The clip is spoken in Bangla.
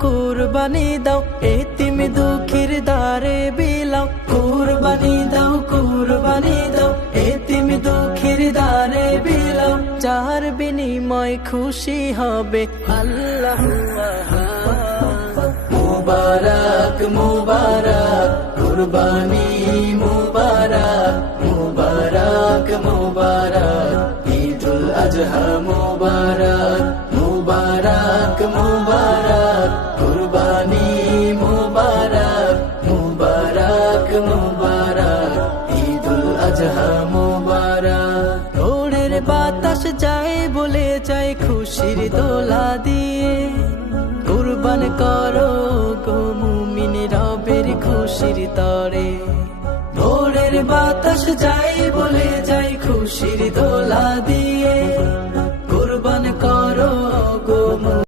কুরবানি দাও এতিম দুঃখীর দারে বিলাও। কুরবানি দাও এতিম দুঃখীর দারে বিলাও। যার বিনিময় খুশি হবে আল্লাহ। মুবারক মুবারক কুরবানি মুবারক, মুবারক মুবারক ঈদুল আজহা মুবারক। মুবারক মুবারক কুরবানি মুবারক, মুবারক মুবারক ঈদুল আজহা মুবারক। ভোরের বাতাস যায় বলে যায় খুশির দোলা দিয়ে। কুরবান করো গো মুমিন রবের খুশির তরে। ভোরের বাতাস যায় বলে যায় খুশির দোলা দিয়ে।